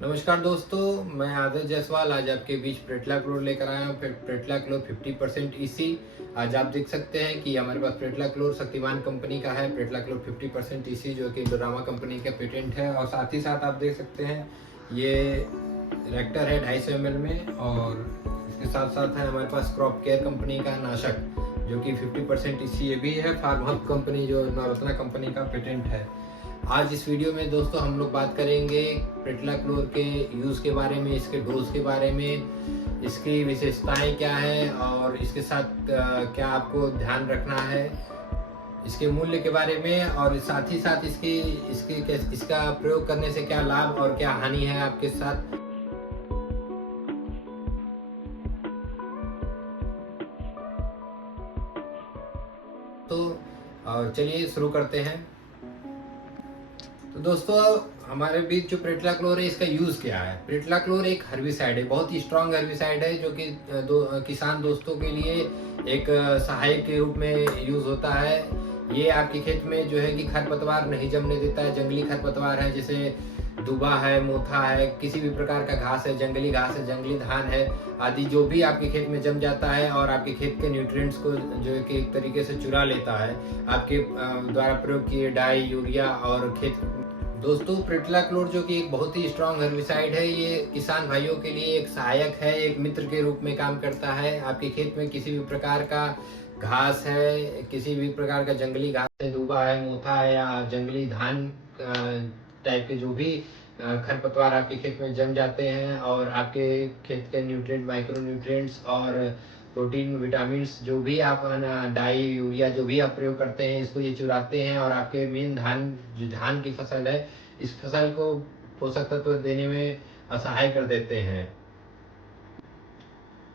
नमस्कार दोस्तों, मैं आदर्श जायसवाल आज आपके बीच प्रेटला क्लोर लेकर आया हूँ। प्रेटला क्लोर 50% ईसी। आज आप देख सकते हैं कि हमारे पास प्रेटला क्लोर शक्तिमान कंपनी का है। प्रेटला क्लोर 50% ईसी जो कि डोरामा कंपनी का पेटेंट है। और साथ ही साथ आप देख सकते हैं ये रेक्टर है 250 ml में। और इसके साथ साथ है हमारे पास क्रॉप केयर कंपनी का नाशक जो कि 50% ईसी ये भी है। फार्महब कंपनी जो नवरत्ना कंपनी का पेटेंट है। आज इस वीडियो में दोस्तों हम लोग बात करेंगे प्रेटला क्लोर के यूज़ के बारे में, इसके डोज के बारे में, इसकी विशेषताएं क्या है और इसके साथ क्या आपको ध्यान रखना है, इसके मूल्य के बारे में, और साथ ही साथ इसका प्रयोग करने से क्या लाभ और क्या हानि है आपके साथ। तो और चलिए शुरू करते हैं। तो दोस्तों हमारे बीच जो प्रेटला क्लोर है इसका यूज़ क्या है। प्रेटला क्लोर एक हर्बिसाइड है, बहुत ही स्ट्रॉन्ग हर्बिसाइड है जो कि किसान दोस्तों के लिए एक सहायक के रूप में यूज़ होता है। ये आपके खेत में जो है कि खरपतवार नहीं जमने देता है। जंगली खरपतवार है जैसे दुबा है, मोथा है, किसी भी प्रकार का घास है, जंगली घास है, जंगली धान है आदि जो भी आपके खेत में जम जाता है और आपके खेत के न्यूट्रिएंट्स को जो है कि एक तरीके से चुरा लेता है आपके द्वारा प्रयोग किए डाई, यूरिया और खेत। दोस्तों प्रेटला क्लोर जो कि एक बहुत ही स्ट्रॉन्ग हर्बिसाइड है, ये किसान भाइयों के लिए एक सहायक है, एक मित्र के रूप में काम करता है। आपके खेत में किसी भी प्रकार का घास है, किसी भी प्रकार का जंगली घास है, दूबा है, मोथा है या जंगली धान टाइप के जो भी खरपतवार आपके खेत में जम जाते हैं और आपके खेत के न्यूट्रिएंट, माइक्रो न्यूट्रिएंट्स और प्रोटीन, विटामिन्स जो भी आप डाई, यूरिया जो भी आप प्रयोग करते हैं इसको ये चुराते हैं और आपके मेन धान जो धान की फसल है इस फसल को पोषक तत्व देने में असहाय कर देते हैं।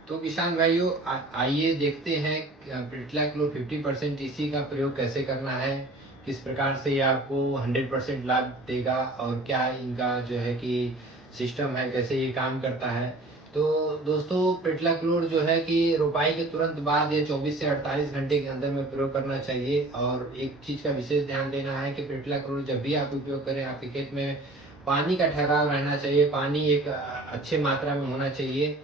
तो किसान भाइयों आइए देखते हैं प्रेटला क्लोर 50% ईसी का प्रयोग कैसे करना है, किस प्रकार से ये आपको 100% लाभ देगा और क्या इनका जो है कि सिस्टम है, कैसे ये काम करता है। तो दोस्तों प्रेटला क्लोर जो है कि रोपाई के तुरंत बाद या 24 से 48 घंटे के अंदर में प्रयोग करना चाहिए। और एक चीज़ का विशेष ध्यान देना है कि प्रेटला क्लोर जब भी आप उपयोग करें आपके खेत में पानी का ठहराव रहना चाहिए, पानी एक अच्छे मात्रा में होना चाहिए।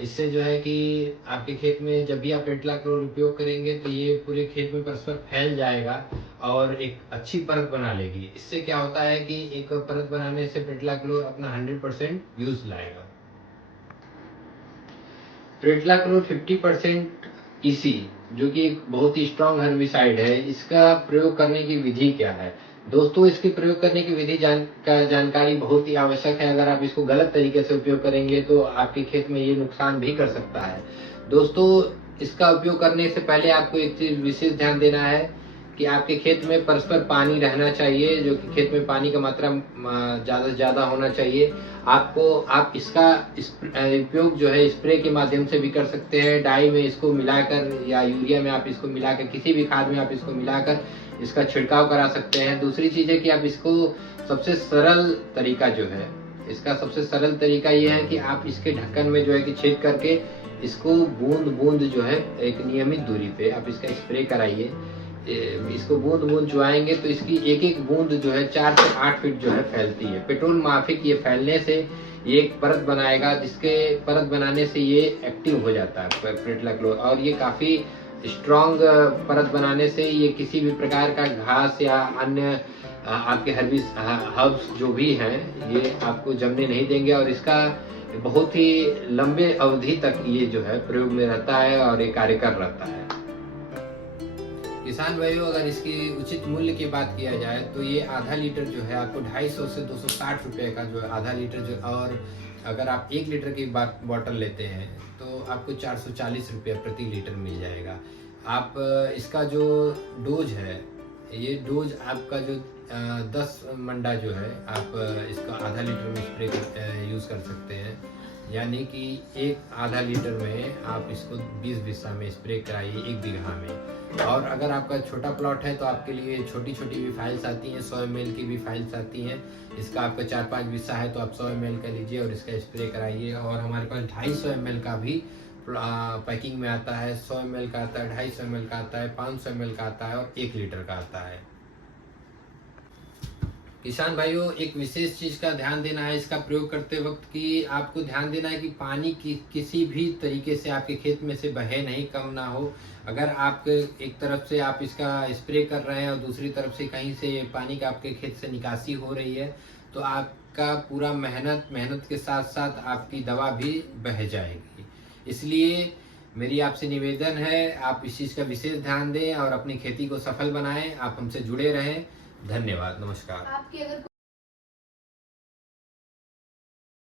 इससे जो है कि आपके खेत में जब भी आप प्रेटला क्लोर उपयोग करेंगे तो ये पूरे खेत में परस्पर फैल जाएगा और एक अच्छी परत बना लेगी। इससे क्या होता है कि एक परत बनाने से प्रेटला क्लोर अपना 100% यूज लाएगा। प्रेटला क्लोर 50% ईसी जो कि एक बहुत ही स्ट्रॉन्ग हर्बिसाइड है, इसका प्रयोग करने की विधि क्या है। दोस्तों इसके प्रयोग करने की विधि जानकारी बहुत ही आवश्यक है। अगर आप इसको गलत तरीके से उपयोग करेंगे तो आपके खेत में ये नुकसान भी कर सकता है। दोस्तों इसका उपयोग करने से पहले आपको एक चीज विशेष ध्यान देना है कि आपके खेत में परस्पर पानी रहना चाहिए, जो कि खेत में पानी का मात्रा ज़्यादा से ज़्यादा होना चाहिए। आप इसका उपयोग जो है स्प्रे के माध्यम से भी कर सकते हैं। डाई में इसको मिलाकर या यूरिया में आप इसको मिलाकर, किसी भी खाद में आप इसको मिलाकर इसका छिड़काव करा सकते हैं। दूसरी चीज़ है कि आप इसको सबसे सरल तरीका जो है, इसका सबसे सरल तरीका ये है कि आप इसके ढक्कन में जो है कि छेद करके इसको बूंद बूंद जो है एक नियमित दूरी पे आप इसका स्प्रे कराइए। इसको बूंद बूंद चुआएंगे तो इसकी एक एक बूंद जो है 4 से 8 फीट जो है फैलती है। पेट्रोल माफिक ये फैलने से ये एक परत बनाएगा, जिसके परत बनाने से ये एक्टिव हो जाता है प्रेटला क्लोर। और ये काफी स्ट्रॉन्ग परत बनाने से ये किसी भी प्रकार का घास या अन्य आपके हर्ब्स जो भी हैं ये आपको जमने नहीं देंगे। और इसका बहुत ही लंबे अवधि तक ये जो है प्रयोग में रहता है और ये कार्यकर रहता है। किसान भाइयों अगर इसकी उचित मूल्य की बात किया जाए तो ये आधा लीटर जो है आपको 250 से 260 रुपए का जो है आधा लीटर जो, और अगर आप 1 लीटर की बॉटल लेते हैं तो आपको 440 रुपया प्रति लीटर मिल जाएगा। आप इसका जो डोज है, ये डोज आपका जो 10 मंडा जो है आप इसका आधा लीटर में स्प्रे यूज़ कर सकते हैं। यानी कि एक आधा लीटर में आप इसको 20 बिस्सा में स्प्रे कराइए 1 बीघा में। और अगर आपका छोटा प्लॉट है तो आपके लिए छोटी छोटी भी फाइल्स आती हैं, 100 ml की भी फाइल्स आती हैं। इसका आपका 4-5 बिस्सा है तो आप 100 ml का लीजिए और इसका स्प्रे कराइए। और हमारे पास 250 ml का भी पैकिंग में आता है, 100 ml का आता है, 250 ml का आता है, 500 ml का आता है और 1 लीटर का आता है। किसान भाइयों, एक विशेष चीज का ध्यान देना है इसका प्रयोग करते वक्त कि आपको ध्यान देना है कि पानी की किसी भी तरीके से आपके खेत में से बहे नहीं, कम ना हो। अगर आप एक तरफ से आप इसका स्प्रे कर रहे हैं और दूसरी तरफ से कहीं से पानी का आपके खेत से निकासी हो रही है, तो आपका पूरा मेहनत के साथ साथ आपकी दवा भी बह जाएगी। इसलिए मेरी आपसे निवेदन है, आप इस चीज का विशेष ध्यान दें और अपनी खेती को सफल बनाएं। आप हमसे जुड़े रहें। धन्यवाद। नमस्कार। आपकी अगर